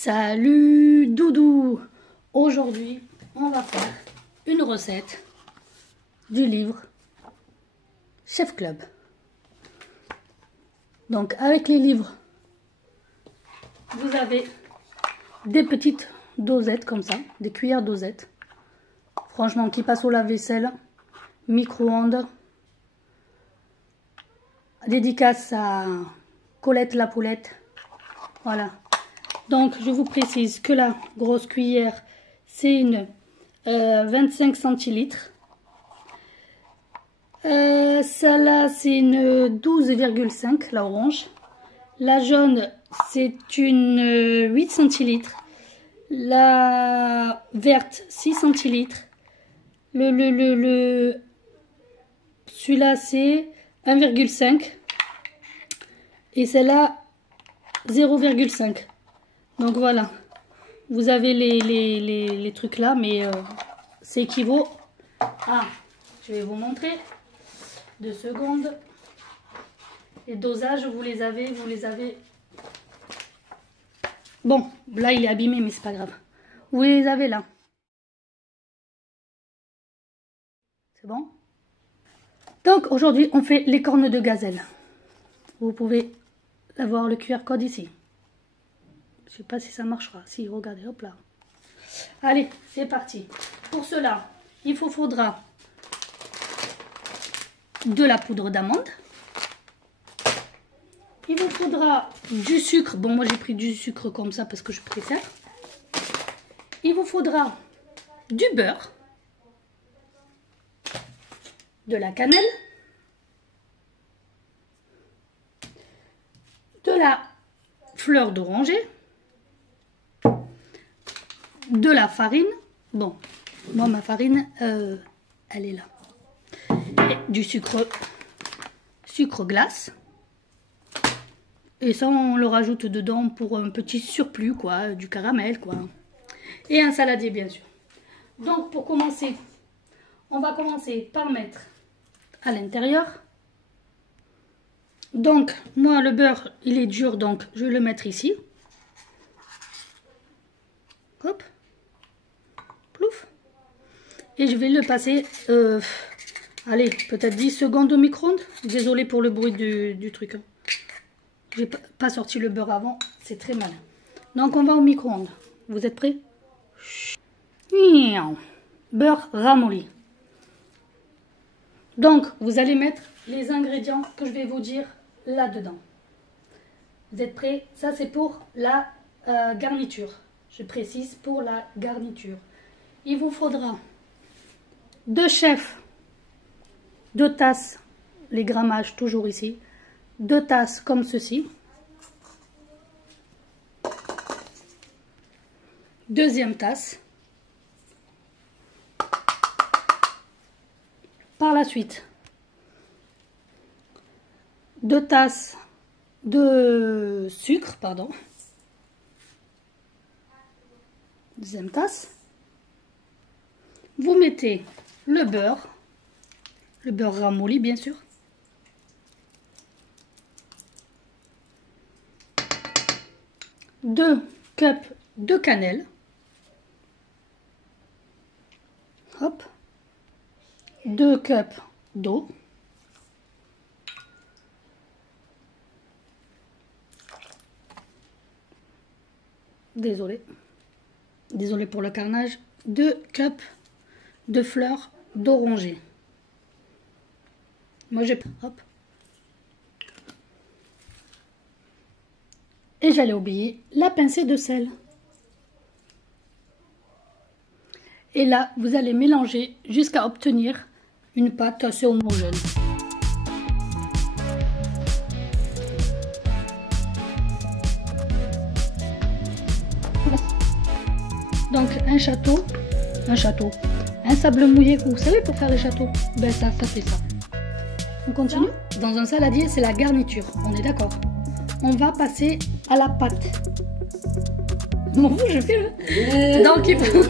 Salut Doudou! Aujourd'hui, on va faire une recette du livre Chef Club. Donc, avec les livres, vous avez des petites dosettes comme ça, des cuillères dosettes. Franchement, qui passent au lave-vaisselle, micro-ondes. Dédicace à Colette la Poulette. Voilà. Donc, je vous précise que la grosse cuillère, c'est une 25 centilitres. Celle-là, c'est une 12,5, la orange. La jaune, c'est une 8 centilitres. La verte, 6 centilitres. Celui-là, c'est 1,5. Et celle-là, 0,5. Donc voilà, vous avez les trucs là, mais ça équivaut à, je vais vous montrer, 2 secondes, les dosages, vous les avez, bon, là il est abîmé, mais c'est pas grave, vous les avez là, c'est bon? Donc aujourd'hui, on fait les cornes de gazelle, vous pouvez avoir le QR code ici. Je sais pas si ça marchera. Si, regardez, hop là. Allez, c'est parti. Pour cela, il vous faudra de la poudre d'amande. Il vous faudra du sucre. Bon, moi j'ai pris du sucre comme ça parce que je préfère. Il vous faudra du beurre, de la cannelle, de la fleur d'oranger, de la farine, bon, moi ma farine, elle est là, et du sucre glace, et ça on le rajoute dedans pour un petit surplus, quoi, du caramel, quoi, et un saladier bien sûr. Donc pour commencer, on va commencer par mettre à l'intérieur. Donc moi le beurre il est dur, donc je vais le mettre ici, hop. Et je vais le passer, allez, peut-être 10 secondes au micro-ondes. Désolée pour le bruit du truc. J'ai pas sorti le beurre avant, c'est très mal. Donc on va au micro-ondes. Vous êtes prêts? Beurre ramolli. Donc vous allez mettre les ingrédients que je vais vous dire là-dedans. Vous êtes prêts? Ça c'est pour la garniture. Je précise, pour la garniture. Il vous faudra 2 chefs, 2 tasses, les grammages toujours ici, 2 tasses comme ceci. Deuxième tasse. Par la suite, 2 tasses de sucre, pardon. Deuxième tasse. Vous mettez le beurre ramolli bien sûr. Deux cups de cannelle. Hop. 2 cups d'eau. Désolé pour le carnage. 2 cups de fleurs d'oranger. Moi j'ai, hop. Et j'allais oublier la pincée de sel. Et là, vous allez mélanger jusqu'à obtenir une pâte assez homogène. Donc un sable mouillé, vous savez, pour faire les châteaux, ben ça fait ça. On continue. Dans un saladier, c'est la garniture, on est d'accord. On va passer à la pâte. Bon, je filme. Donc il faut...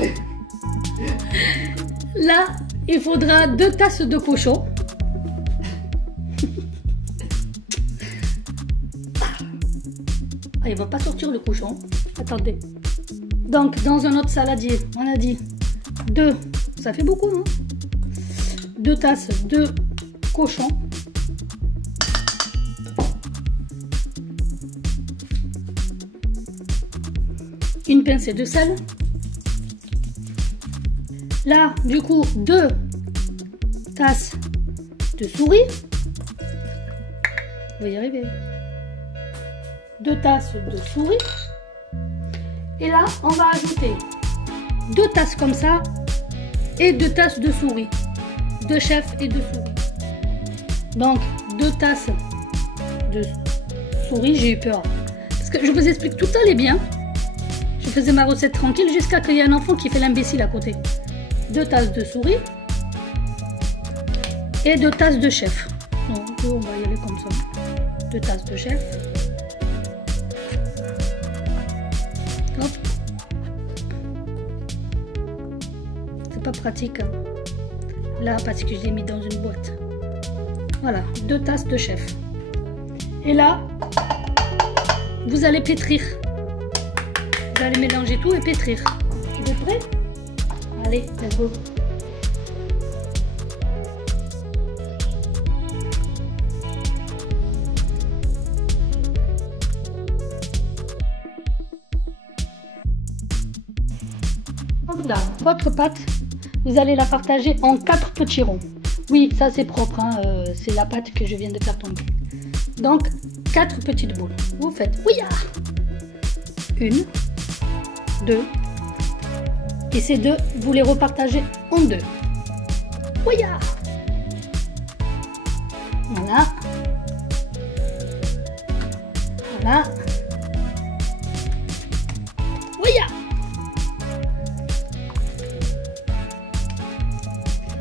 Là, il faudra 2 tasses de cochon. Ah, il va pas sortir le cochon. Attendez. Donc, dans un autre saladier, on a dit 2, ça fait beaucoup, hein, 2 tasses de cochon. Une pincée de sel. Là, du coup, 2 tasses de souris. Vous y arriver. 2 tasses de souris. Et là, on va ajouter 2 tasses comme ça et 2 tasses de souris. De chef et de souris. Donc, 2 tasses de souris, j'ai eu peur. Parce que je vous explique, tout allait bien. Je faisais ma recette tranquille jusqu'à qu'il y ait un enfant qui fait l'imbécile à côté. 2 tasses de souris et 2 tasses de chef. Donc, on va y aller comme ça. 2 tasses de chef. Hop. C'est pas pratique, hein. Là, parce que je l'ai mis dans une boîte. Voilà, 2 tasses de chef. Et là, vous allez pétrir. Vous allez mélanger tout et pétrir. Vous êtes prêts? Allez, let's go. Là, votre pâte, vous allez la partager en 4 petits ronds. Oui, ça c'est propre, hein, c'est la pâte que je viens de faire tomber. Donc, 4 petites boules. Vous faites, oui, 1, 2, et ces 2, vous les repartagez en 2. Oui, voilà. Voilà. Oui.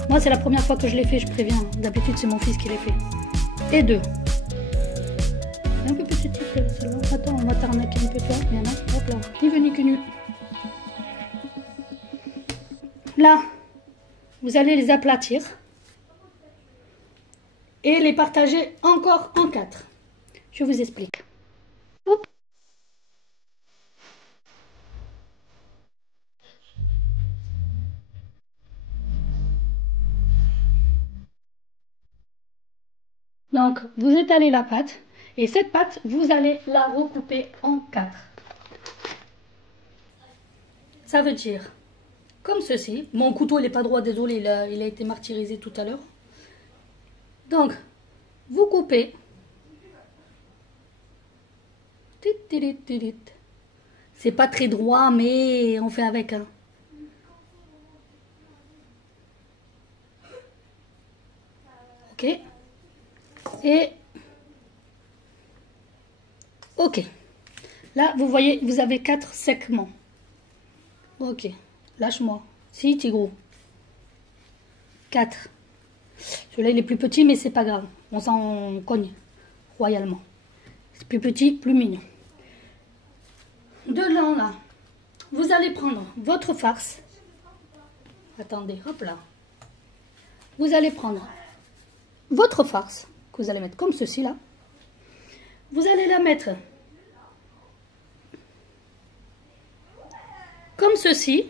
Moi, c'est la première fois que je l'ai fait, je préviens. D'habitude, c'est mon fils qui l'a fait. Et 2. Un peu petite, celle-là. Attends, on va t'arnaquer un peu, toi. Viens là, hop là. Ni venu que nu. Là, vous allez les aplatir. Et les partager encore en 4. Je vous explique. Oups. Donc, vous étalez la pâte. Et cette pâte, vous allez la recouper en 4. Ça veut dire, comme ceci. Mon couteau, il n'est pas droit, désolé, il a été martyrisé tout à l'heure. Donc, vous coupez. C'est pas très droit, mais on fait avec. Hein. Ok. Et... ok. Là, vous voyez, vous avez 4 segments. Ok. Lâche-moi. Si, Tigrou. 4. Celui-là, il est plus petit, mais c'est pas grave. On s'en cogne royalement. C'est plus petit, plus mignon. De là, vous allez prendre votre farce. Attendez, hop là. Vous allez prendre votre farce, que vous allez mettre comme ceci là. Vous allez la mettre comme ceci.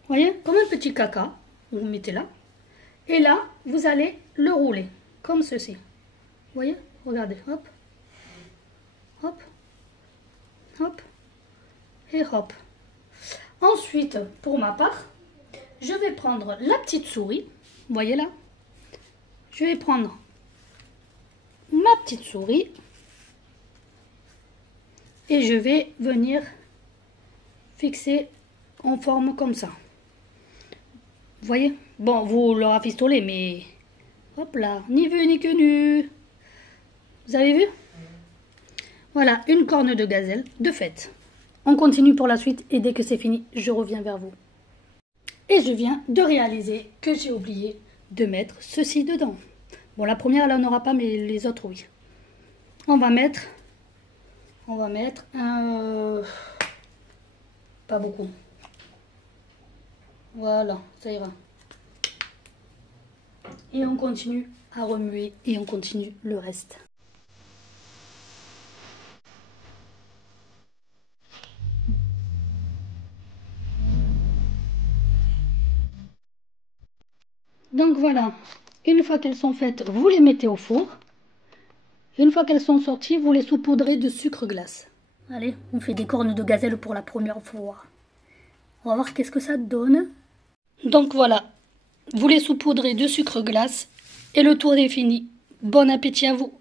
Vous voyez, comme un petit caca. Vous le mettez là. Et là, vous allez le rouler comme ceci. Vous voyez, regardez, hop, hop, hop, et hop. Ensuite, pour ma part, je vais prendre la petite souris. Vous voyez là? Je vais prendre ma petite souris et je vais venir fixer en forme comme ça. Vous voyez? Bon, vous le rafistolez, mais hop là, ni vu ni connu. Vous avez vu? Voilà, une corne de gazelle de fait. On continue pour la suite et dès que c'est fini, je reviens vers vous. Et je viens de réaliser que j'ai oublié de mettre ceci dedans. Bon, la première, elle n'en aura pas, mais les autres, oui. On va mettre un... pas beaucoup. Voilà, ça ira. Et on continue à remuer et on continue le reste. Donc voilà, une fois qu'elles sont faites, vous les mettez au four. Une fois qu'elles sont sorties, vous les saupoudrez de sucre glace. Allez, on fait des cornes de gazelle pour la première fois. On va voir qu'est-ce que ça donne. Donc voilà, vous les saupoudrez de sucre glace et le tour est fini. Bon appétit à vous.